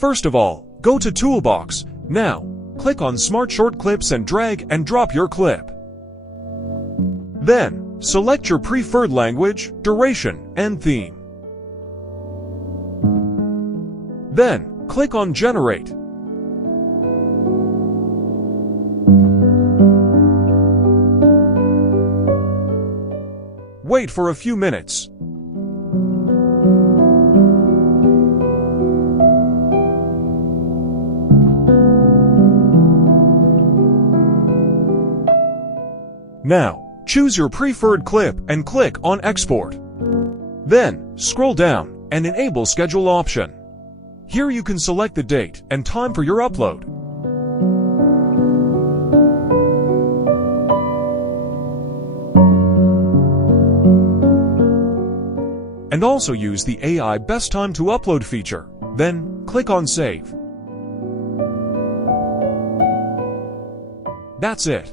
First of all, go to Toolbox. Now, click on Smart Short Clips and drag and drop your clip. Then, select your preferred language, duration, and theme. Then, click on Generate. Wait for a few minutes. Now, choose your preferred clip and click on Export. Then, scroll down and enable Schedule option. Here you can select the date and time for your upload. And also use the AI Best Time to Upload feature. Then, click on Save. That's it.